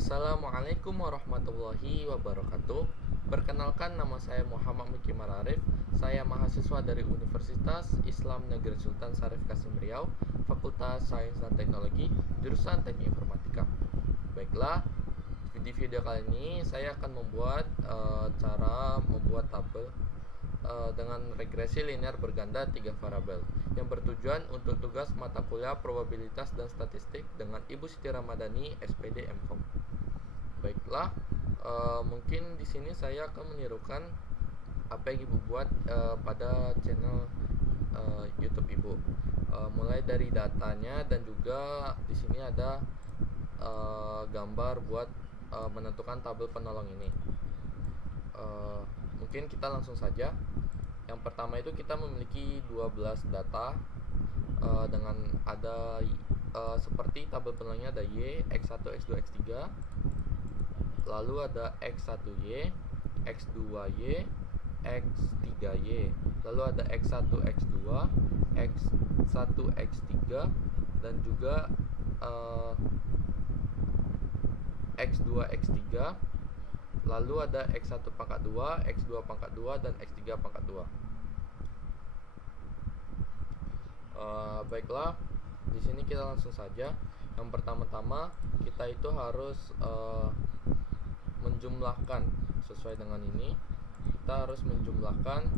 Assalamualaikum warahmatullahi wabarakatuh. Perkenalkan, nama saya Muhammad Mukimar Arif. Saya mahasiswa dari Universitas Islam Negeri Sultan Syarif Kasim Riau, Fakultas Sains dan Teknologi, jurusan Teknik Informatika. Baiklah, di video kali ini saya akan membuat cara membuat tabel dengan regresi linear berganda 3 variabel yang bertujuan untuk tugas mata kuliah probabilitas dan statistik dengan Ibu Siti Ramadhani, SPD MKOM. Baiklah, mungkin di sini saya akan menirukan apa yang Ibu buat pada channel YouTube Ibu. Mulai dari datanya dan juga di sini ada gambar buat menentukan tabel penolong ini. Mungkin kita langsung saja. Yang pertama itu kita memiliki 12 data dengan ada seperti tabel penolongnya ada Y, X1, X2, X3. Lalu ada X1Y, X2Y, X3Y. Lalu ada X1, X2, X1, X3 dan juga X2, X3. Lalu ada X1 pangkat 2, X2 pangkat 2 dan X3 pangkat 2. Baiklah, di sini kita langsung saja. Yang pertama-tama kita itu harus menjumlahkan sesuai dengan ini. Kita harus menjumlahkan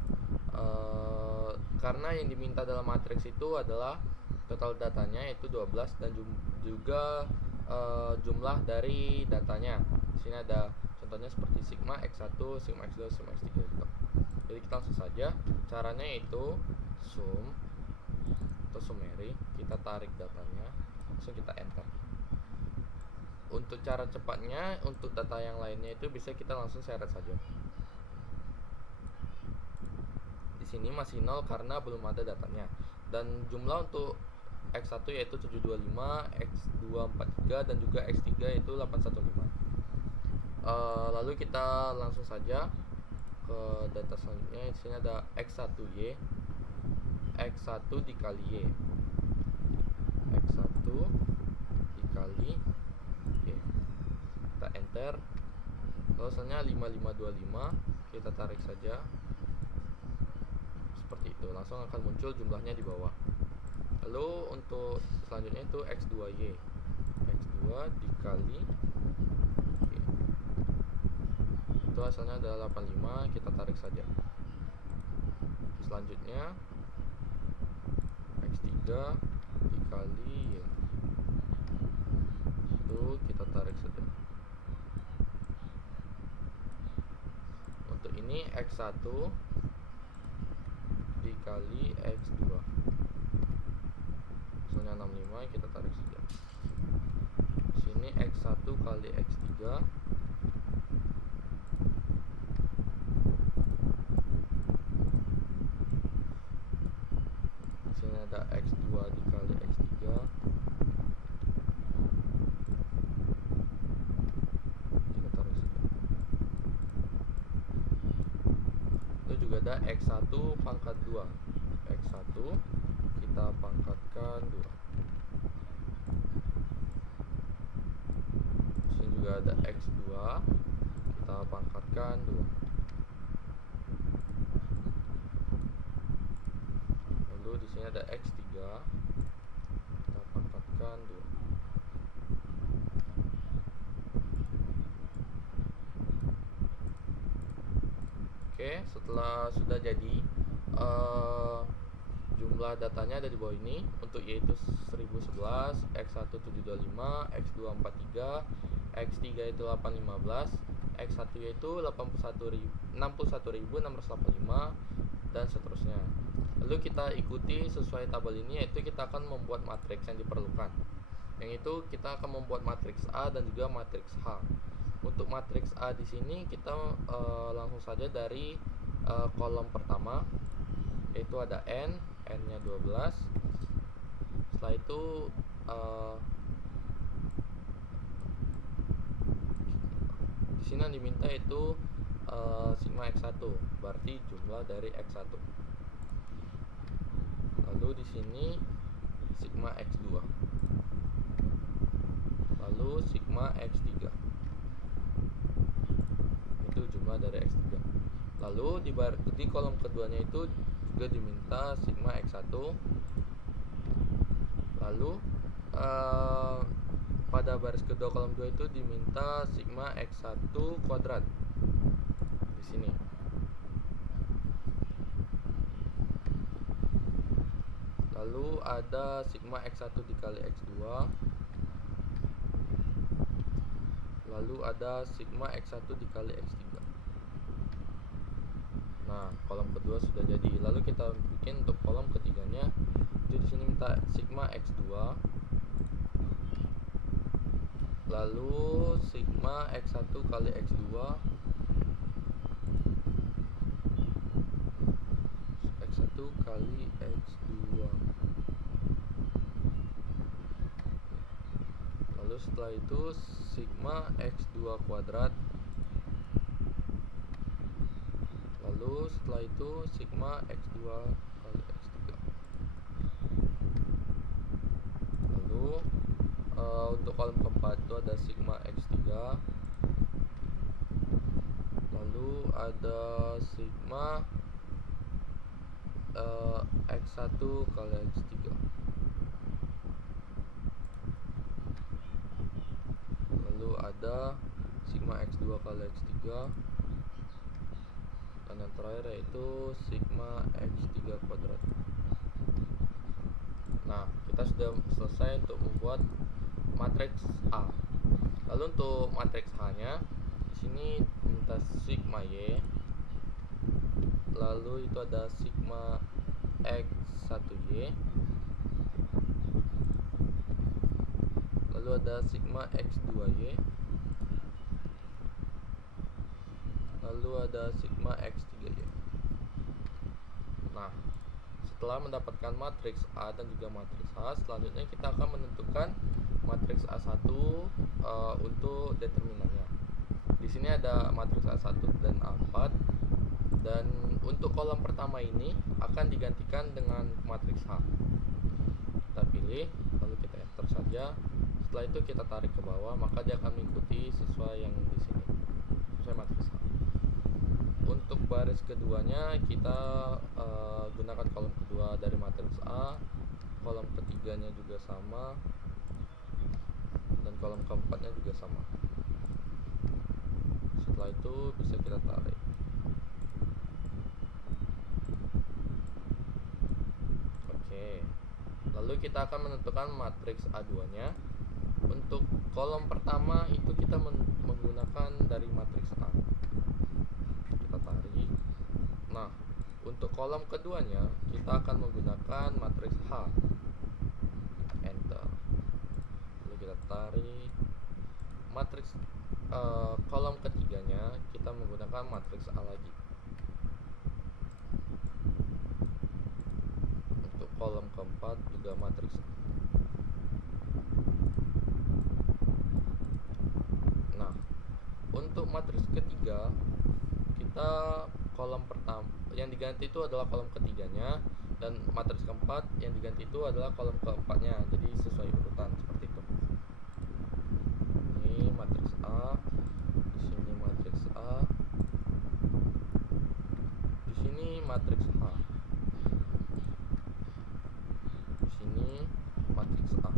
karena yang diminta dalam matriks itu adalah total datanya yaitu 12 dan juga jumlah dari datanya. Di sini ada contohnya seperti sigma X1, sigma X2, sigma X3 gitu. Jadi kita langsung saja. Caranya yaitu sum atau summary, kita tarik datanya, langsung kita enter. Untuk cara cepatnya, untuk data yang lainnya itu bisa kita langsung seret saja. Di sini masih 0 karena belum ada datanya. Dan jumlah untuk X1 yaitu 725, X2 43 dan juga X3 yaitu 815. Lalu kita langsung saja ke data selanjutnya. Di sini ada X1Y, X1 dikali Y, X1 dikali Y. Kita enter. Lalu selanjutnya 5525, kita tarik saja seperti itu. Langsung akan muncul jumlahnya di bawah. Lalu untuk selanjutnya itu X2Y, X2 dikali Y. Itu hasilnya adalah 85, kita tarik saja. Selanjutnya X3 dikali Y, itu kita tarik saja. Untuk ini X1 dikali X2, hasilnya 65, kita tarik saja. Sini X1 kali X3, sini ada X2 dikali X3, kita tarik saja. Itu juga ada X1 pangkat 2, X1 kita pangkatkan 2. Sini juga ada X2 kita pangkatkan 2. Lalu di sini ada X3 kita pangkatkan 2. Oke, setelah sudah jadi jumlah datanya ada di bawah ini. Untuk Y itu 1011, X1 725, X2 43, X3 itu 815, X1 yaitu 61.685 dan seterusnya. Lalu kita ikuti sesuai tabel ini, yaitu kita akan membuat matriks yang diperlukan. Yang itu kita akan membuat matriks A dan juga matriks H. Untuk matriks A di sini kita langsung saja dari kolom pertama, yaitu ada N, N-nya 12. Setelah itu di sini yang diminta itu sigma X1, berarti jumlah dari X1. Lalu di sini sigma X2. Lalu sigma X3. sigma dari X3. Lalu di kolom keduanya itu juga diminta sigma X1. Lalu pada baris kedua kolom 2 itu diminta sigma X1 kuadrat di sini. Lalu ada sigma X1 dikali X2. Lalu ada sigma X1 dikali X3. Nah, kolom kedua sudah jadi. Lalu kita bikin untuk kolom ketiganya. Itu di sini minta sigma X2. Lalu sigma X1 kali X2. X1 kali X2. Lalu setelah itu sigma X2 kuadrat. Lalu setelah itu sigma X2 kali X3. Lalu untuk kolom keempat itu ada sigma X3. Lalu ada sigma X1 kali X3. Lalu ada sigma X2 kali X3. Dan yang terakhir yaitu sigma X3 kuadrat. Nah, kita sudah selesai untuk membuat matriks A. Lalu untuk matriks H-nya di sini minta sigma Y. Lalu itu ada sigma X1Y. Lalu ada sigma X2Y. Lalu ada sigma X3Y. Nah, setelah mendapatkan matriks A dan juga matriks H, selanjutnya kita akan menentukan matriks A1 untuk determinannya. Di sini ada matriks A1 dan A4. Dan untuk kolom pertama ini akan digantikan dengan matriks H. Kita pilih, lalu kita enter saja. Setelah itu kita tarik ke bawah, maka dia akan mengikuti sesuai yang di sini, sesuai matriks H. Untuk baris keduanya kita gunakan kolom kedua dari matriks A, kolom ketiganya juga sama, dan kolom keempatnya juga sama. Setelah itu bisa kita tarik. Lalu kita akan menentukan matriks A2-nya. Untuk kolom pertama itu kita menggunakan dari matriks A. Kita tarik. Nah, untuk kolom keduanya kita akan menggunakan matriks H. Enter. Lalu kita tarik. Matriks kolom ketiganya kita menggunakan matriks A lagi. Kolom keempat juga matriks. Nah, untuk matriks ketiga kita kolom pertama yang diganti itu adalah kolom ketiganya, dan matriks keempat yang diganti itu adalah kolom keempatnya. Jadi sesuai urutan seperti itu. Ini matriks A, di sini matriks A, di sini matriks A. Ini matriks A.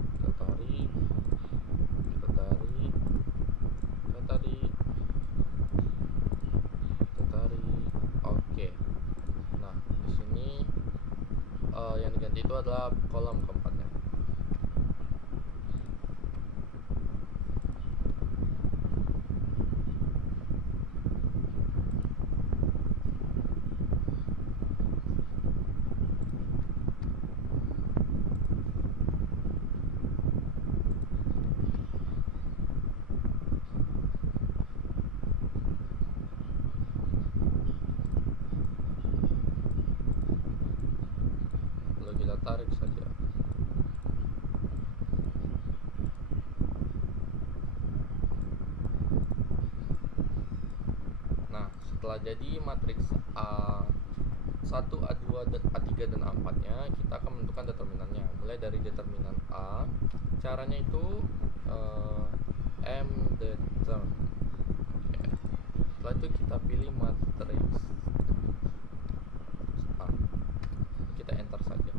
Kita tarik, kita tarik, kita tarik, kita tarik. Oke. Nah, di sini yang diganti itu adalah kolom keempatnya. Tarik saja. Nah, setelah jadi matriks A1, A2, A3 dan A4 nya, kita akan menentukan determinannya. Mulai dari determinan A Caranya itu mdeterm. Oke. Setelah itu kita pilih matriks A. Kita enter saja.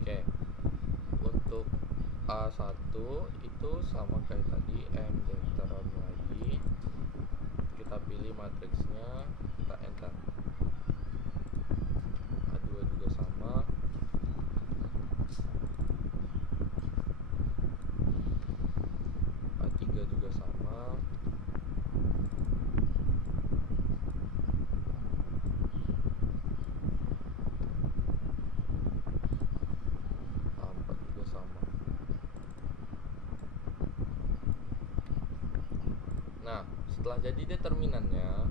Oke. Untuk A1 itu sama kayak tadi, mdeterm lagi. Kita pilih matriksnya, kita enter. A2 juga sama. A3 juga sama. A4 juga sama. Nah, setelah jadi determinannya,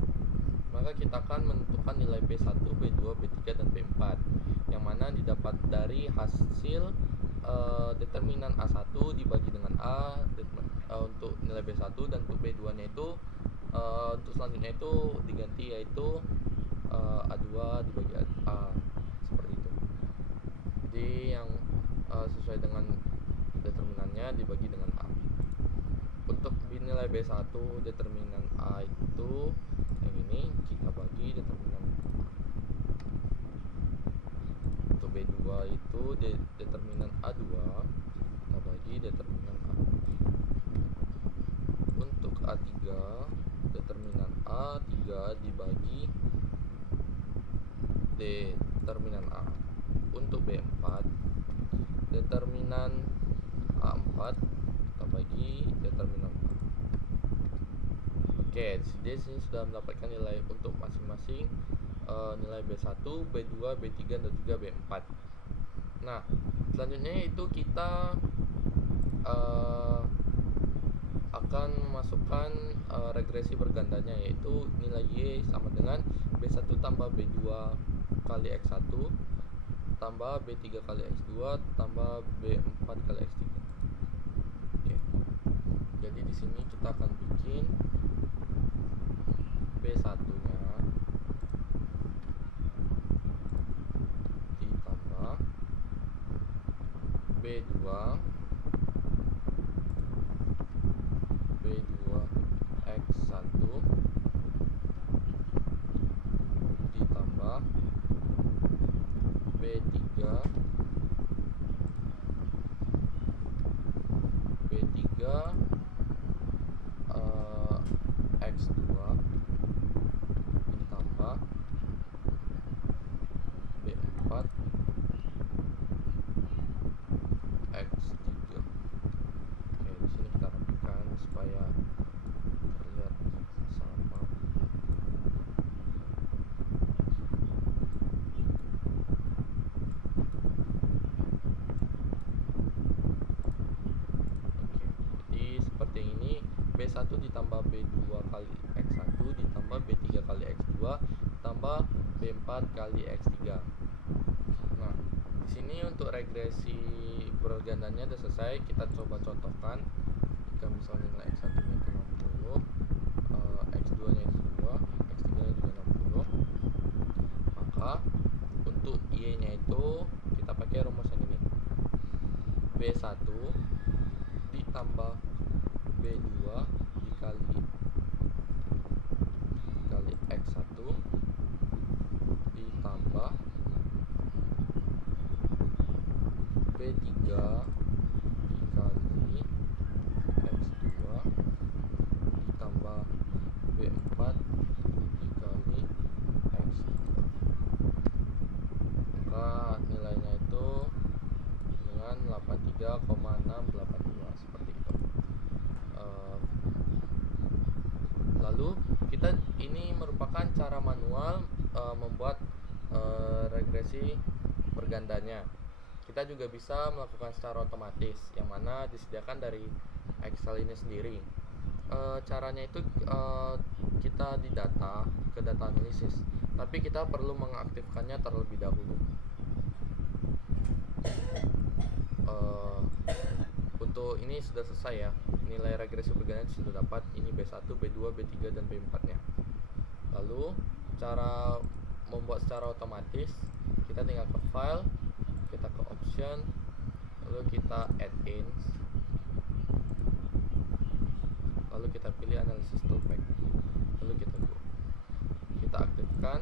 maka kita akan menentukan nilai B1, B2, B3, dan B4 yang mana didapat dari hasil determinan A1 dibagi dengan A untuk nilai B1, dan untuk B2 nya itu untuk selanjutnya itu diganti, yaitu A2 dibagi A, seperti itu. Jadi yang sesuai dengan determinannya dibagi dengan A. Untuk nilai B1 determinan A itu yang ini, kita bagi determinan A. Untuk B2 itu determinan A2, kita bagi determinan A. Untuk A3 determinan A3 dibagi determinan A. Untuk B4 determinan A4 kita bagi determinan A. Oke, di sini sudah mendapatkan nilai untuk masing-masing nilai B1, B2, B3, dan juga B4. Nah, selanjutnya itu kita akan memasukkan regresi bergandanya, yaitu nilai Y sama dengan B1 tambah B2 kali X1 tambah B3 kali X2 tambah B4 kali X3. Oke. Jadi di sini kita akan bikin B1-nya ditambah B2 X1 ditambah B3 X2 ditambah B4 X3. Oke, di sini kita rapikan supaya terlihat sama. Oke, jadi seperti ini. B1 ditambah B2 kali X1 ditambah B3 kali X2 tambah B4 kali X3. Nah, di sini untuk regresi bergandanya sudah selesai. Kita coba contohkan. Jika misalnya nilai X1 nya itu 60, X2 nya itu 2, X3 nya juga 60, maka untuk Y nya itu kita pakai rumus yang ini. B1 ditambah B2 dikali X1 ditambah B3 dikali X2 ditambah B4 dikali X3. Maka nilainya itu dengan 83,682 seperti itu. Lalu kita ini merupakan cara manual membuat regresi bergandanya. Kita juga bisa melakukan secara otomatis, yang mana disediakan dari Excel ini sendiri. Caranya itu kita di data ke data analisis, tapi kita perlu mengaktifkannya terlebih dahulu. Untuk ini sudah selesai ya, nilai regresi berganda sudah dapat. Ini B1, B2, B3, dan B4 nya. Lalu cara membuat secara otomatis, kita tinggal ke file, kita ke option, lalu kita add ins, lalu kita pilih analysis toolpath, lalu kita aktifkan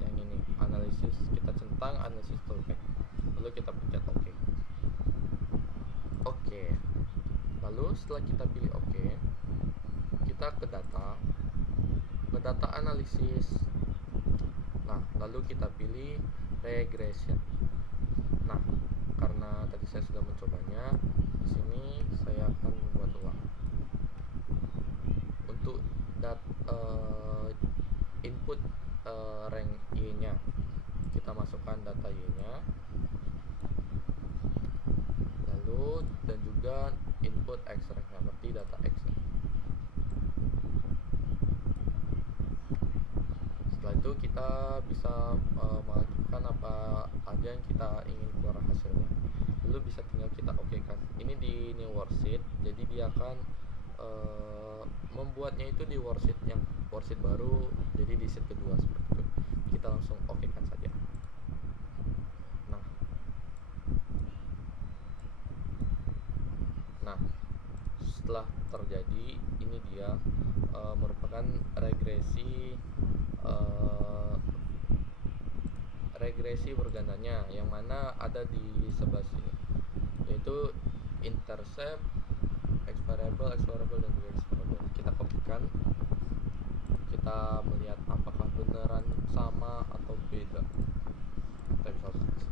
yang ini analisis, kita centang analisis toolpath, lalu kita pencet oke. Lalu setelah kita pilih oke, kita ke data analisis. Nah, lalu kita pilih regression. Nah, karena tadi saya sudah mencobanya, di sini saya akan membuat ulang. Untuk input rank Y-nya, kita masukkan data Y-nya, lalu dan juga input X rank-nya, berarti data X-nya. Setelah itu kita bisa mengaktifkan apa aja yang kita ingin keluar hasilnya. Lalu bisa tinggal kita oke-kan. Ini di new worksheet, jadi dia akan membuatnya itu di worksheet baru, jadi di sheet kedua seperti itu. Kita langsung oke-kan saja. Nah, setelah terjadi, ini dia merupakan regresi bergandanya, yang mana ada di sebelah sini, yaitu intercept, x variable, dan juga x variable. Kita kopikan, kita melihat apakah beneran sama atau beda. Kita bisa lihat ini.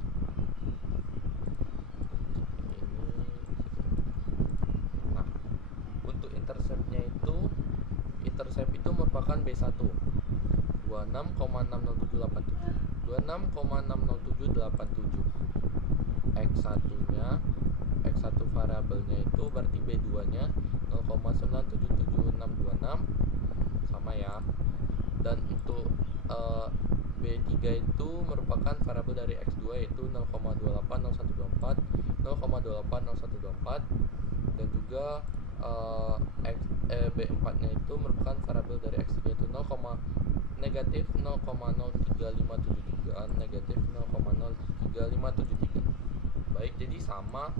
Nah, untuk intercept itu merupakan B1 26,60787 X1 variabelnya itu berarti B2 nya 0,977626 sama ya. Dan untuk B3 itu merupakan variabel dari X2 yaitu 0,280124 0,280124, dan juga B4 nya itu merupakan variabel dari X3 itu negatif 0,03573 negatif 0,03573. Baik, jadi sama.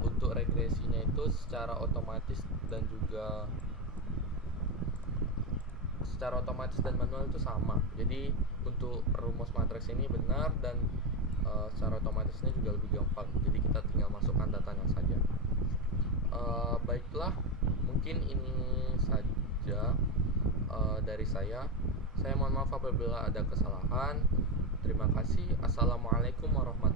Untuk regresinya itu secara otomatis dan manual itu sama. Jadi untuk rumus matriks ini benar, dan secara otomatisnya juga lebih gampang. Jadi kita tinggal masukkan datanya saja. Baiklah, mungkin ini saja dari saya. Saya mohon maaf apabila ada kesalahan. Terima kasih. Assalamualaikum warahmatullahi wabarakatuh.